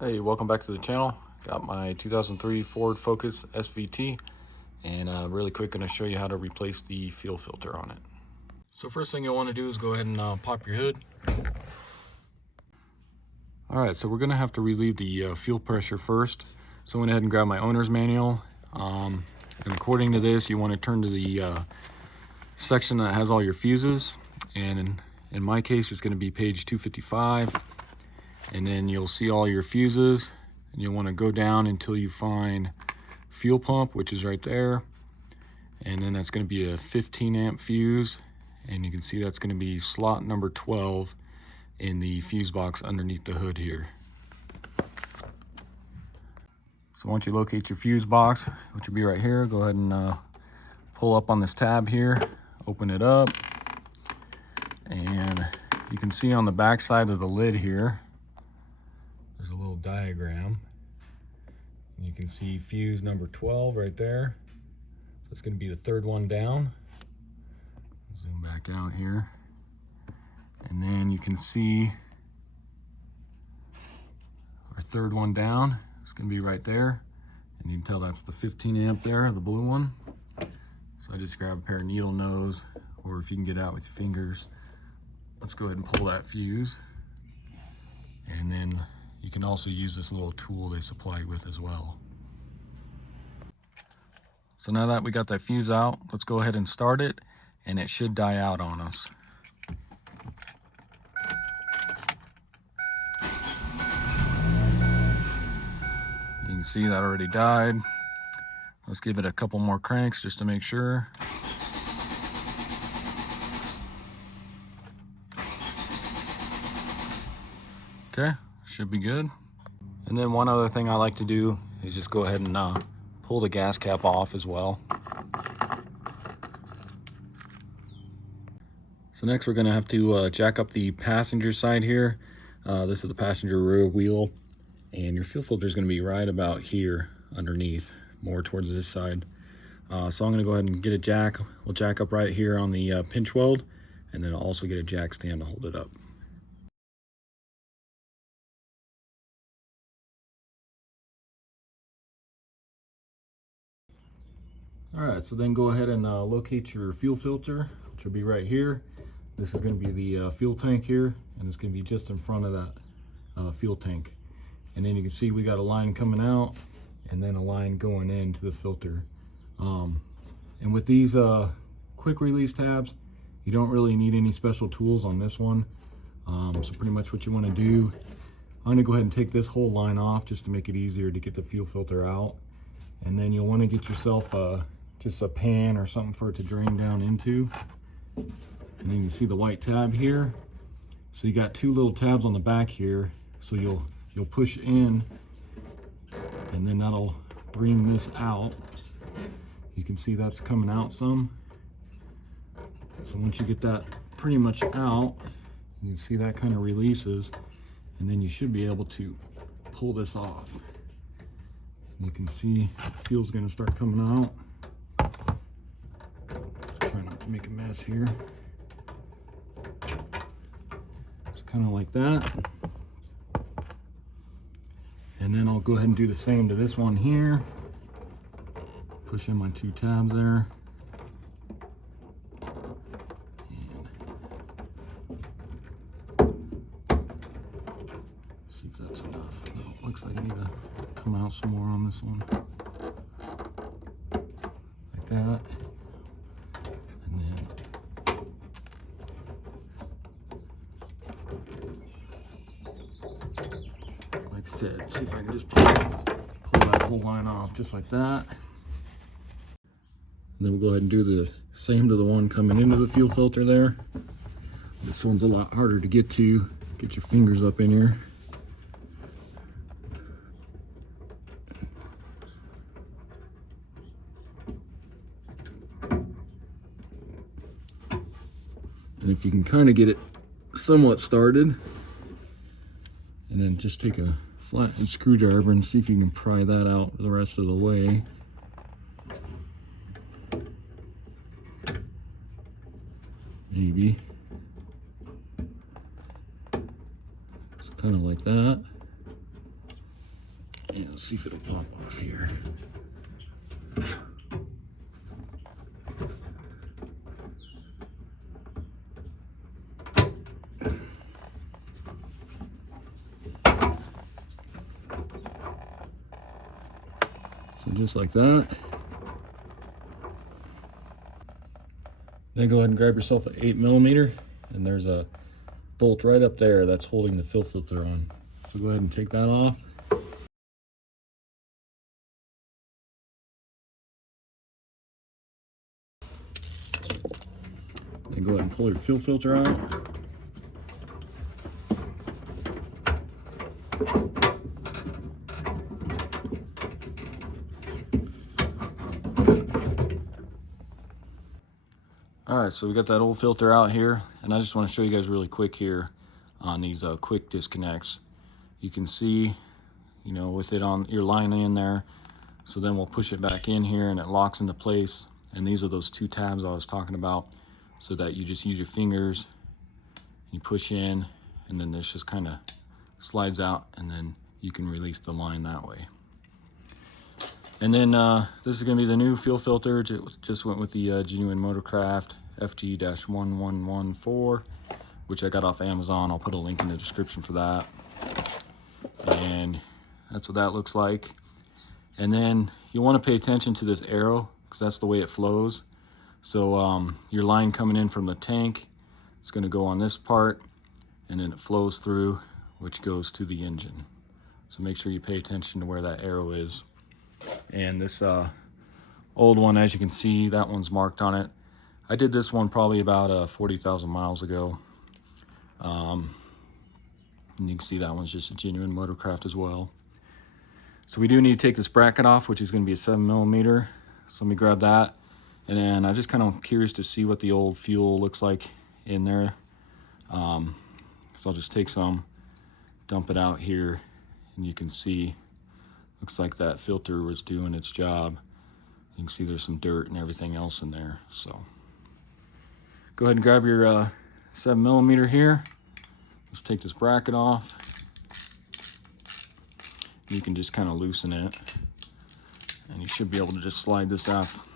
Hey, welcome back to the channel. Got my 2003 Ford Focus SVT, and really quick going to show you how to replace the fuel filter on it. So first thing you'll want to do is go ahead and pop your hood. Alright, so we're going to have to relieve the fuel pressure first. So I went ahead and grabbed my owner's manual. And according to this, you want to turn to the section that has all your fuses. And in my case, it's going to be page 255. And then you'll see all your fuses, and you'll want to go down until you find fuel pump, which is right there. And then that's going to be a 15 amp fuse, and you can see that's going to be slot number 12 in the fuse box underneath the hood here. So once you locate your fuse box, which will be right here, go ahead and pull up on this tab here, open it up, and you can see on the back side of the lid here, there's a little diagram. And you can see fuse number 12 right there. So it's going to be the third one down. Zoom back out here. And then you can see our third one down. It's going to be right there. And you can tell that's the 15 amp there, the blue one. So I just grab a pair of needle nose, or if you can get out with your fingers, let's go ahead and pull that fuse. And then you can also use this little tool they supply you with as well. So now that we got that fuse out, let's go ahead and start it, and it should die out on us. You can see that already died. Let's give it a couple more cranks just to make sure. Okay, should be good. And then one other thing I like to do is just go ahead and pull the gas cap off as well. So next we're going to have to jack up the passenger side here. This is the passenger rear wheel, and your fuel filter is going to be right about here underneath, more towards this side. So I'm going to go ahead and get a jack. We'll jack up right here on the pinch weld, and then I'll also get a jack stand to hold it up. Alright, so then go ahead and locate your fuel filter, which will be right here. This is going to be the fuel tank here, and it's going to be just in front of that fuel tank. And then you can see we got a line coming out, and then a line going into the filter. And with these quick release tabs, you don't really need any special tools on this one. So pretty much what you want to do, I'm going to go ahead and take this whole line off just to make it easier to get the fuel filter out. And then you'll want to get yourself just a pan or something for it to drain down into. And then you see the white tab here. So you got two little tabs on the back here. So you'll push in, and then that'll bring this out. You can see that's coming out some. So once you get that pretty much out, you can see that kind of releases, and then you should be able to pull this off. You can see the fuel's going to start coming out. Just try not to make a mess here. It's kind of like that. And then I'll go ahead and do the same to this one here. Push in my two tabs there. And see if that's enough. No, looks like I need to come out some more on this one. Like that. And then like I said, see if I can just pull that whole line off just like that. And then we'll go ahead and do the same to the one coming into the fuel filter there. This one's a lot harder to get to. Get your fingers up in here. And if you can kind of get it somewhat started, and then just take a flattened screwdriver and see if you can pry that out the rest of the way. Maybe. So kind of like that. Let's see if it'll pop off here. So just like that. Then go ahead and grab yourself an 8mm, and there's a bolt right up there that's holding the fill filter on. So go ahead and take that off. Then go ahead and pull your fuel filter out. Alright, so we got that old filter out here, and I just want to show you guys really quick here on these quick disconnects. You can see, you know, with it on your line in there, so then we'll push it back in here and it locks into place. And these are those two tabs I was talking about, so that you just use your fingers, you push in, and then this just kind of slides out, and then you can release the line that way. And then this is going to be the new fuel filter. Just went with the Genuine Motorcraft FG-1114, which I got off Amazon. I'll put a link in the description for that. And that's what that looks like. And then you want to pay attention to this arrow, because that's the way it flows. So your line coming in from the tank, it's going to go on this part, and then it flows through, which goes to the engine. So make sure you pay attention to where that arrow is. And this old one, as you can see, that one's marked on it. I did this one probably about 40,000 miles ago. And you can see that one's just a Genuine Motorcraft as well. So we do need to take this bracket off, which is going to be a 7mm. So let me grab that. And then I'm just kind of curious to see what the old fuel looks like in there. So I'll just take some, dump it out here, and you can see, looks like that filter was doing its job. You can see there's some dirt and everything else in there. So go ahead and grab your 7mm here. Let's take this bracket off. You can just kind of loosen it, and you should be able to just slide this off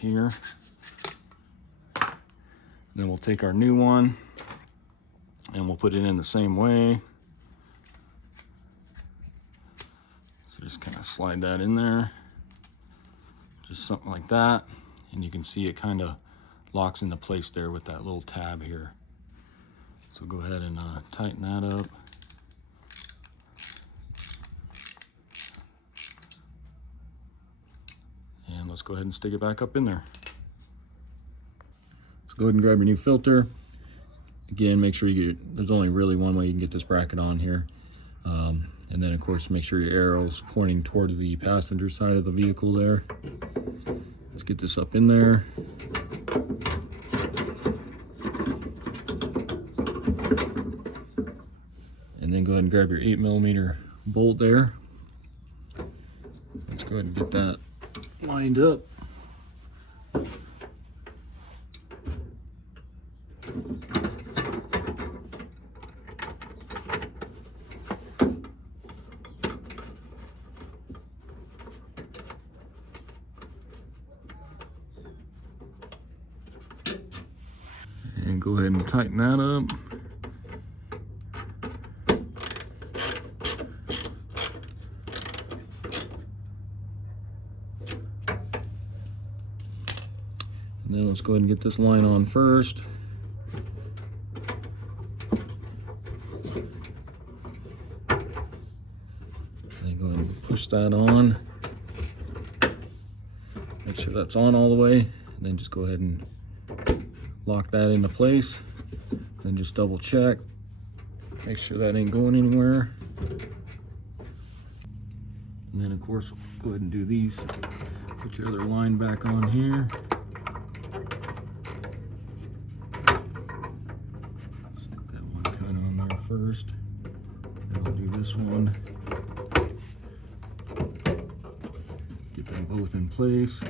here. And then we'll take our new one and we'll put it in the same way. So just kind of slide that in there, just something like that, and you can see it kind of locks into place there with that little tab here. So go ahead and tighten that up. And let's go ahead and stick it back up in there. So go ahead and grab your new filter. Again, make sure you get, there's only really one way you can get this bracket on here. And then of course, make sure your arrow's pointing towards the passenger side of the vehicle there. Let's get this up in there. And then go ahead and grab your 8mm bolt there. Let's go ahead and get that lined up. And go ahead and tighten that up. And then let's go ahead and get this line on first. Then go ahead and push that on. Make sure that's on all the way. And then just go ahead and lock that into place. Then just double check. Make sure that ain't going anywhere. And then of course, let's go ahead and do these. Put your other line back on here. First, then I'll do this one. Get them both in place,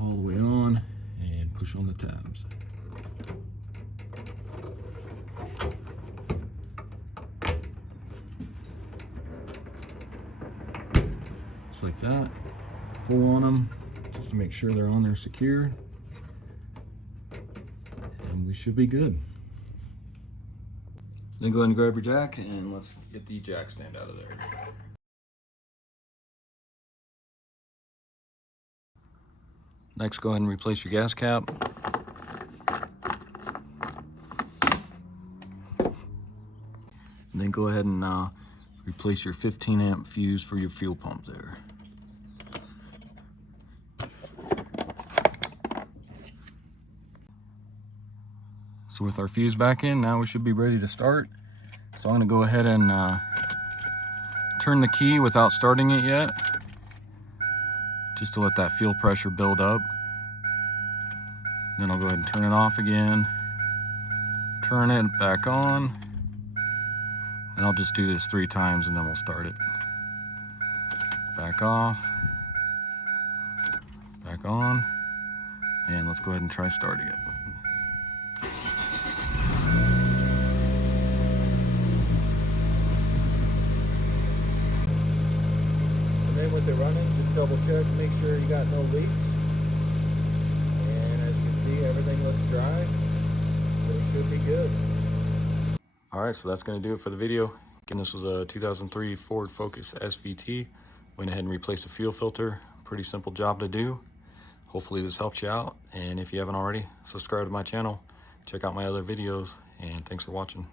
all the way on, and push on the tabs. just like that. Pull on them just to make sure they're on there secure, and we should be good. Then go ahead and grab your jack, and let's get the jack stand out of there. Next, go ahead and replace your gas cap. And then go ahead and replace your 15 amp fuse for your fuel pump there. So with our fuse back in, now we should be ready to start. So I'm gonna go ahead and turn the key without starting it yet, just to let that fuel pressure build up. Then I'll go ahead and turn it off again, turn it back on, and I'll just do this 3 times and then we'll start it. Back off, back on, and let's go ahead and try starting it. And then with it running, just double check, make sure you got no leaks. And as you can see, everything looks dry, so it should be good. Alright, so that's going to do it for the video. Again, this was a 2003 Ford Focus SVT. Went ahead and replaced the fuel filter. Pretty simple job to do. Hopefully this helps you out. And if you haven't already, subscribe to my channel. Check out my other videos. And thanks for watching.